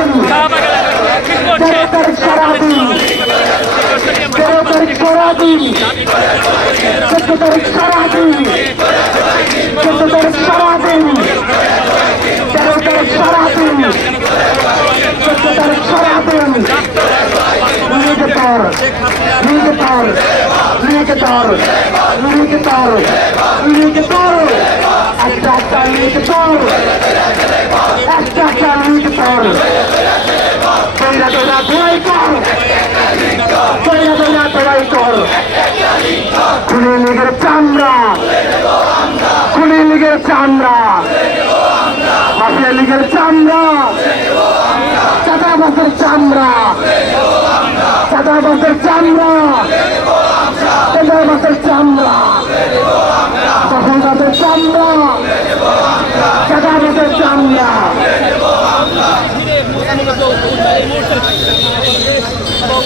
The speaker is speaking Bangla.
দিন, 13 তারিখ সারাদিন, 13 তারিখ সারাদিন, 14 তারিখ সারাদিন, 14 তারিখ সারাদিন, 13 তারিখ সারাদিন, 14 তারিখ সারাদিন, নির্যাতন নির্যাতন নির্যাতন নির্যাতন নির্যাতন একটা একটা নির্যাতন একটা একটা নির্যাতন তৈরা তৈরা ধোয়াই কর তৈরা তৈরা ধোয়াই কর খুনি লীগের চামড়া খুনি লীগের চামড়া মাফিয়া লীগের চামড়া চাঁদাবাসের চামড়া চাঁদাবাসের চামড়া চাঁদাবাসের চামড়া চাঁদাবাসের চামড়া চাঁদাবাসের চামড়া এবং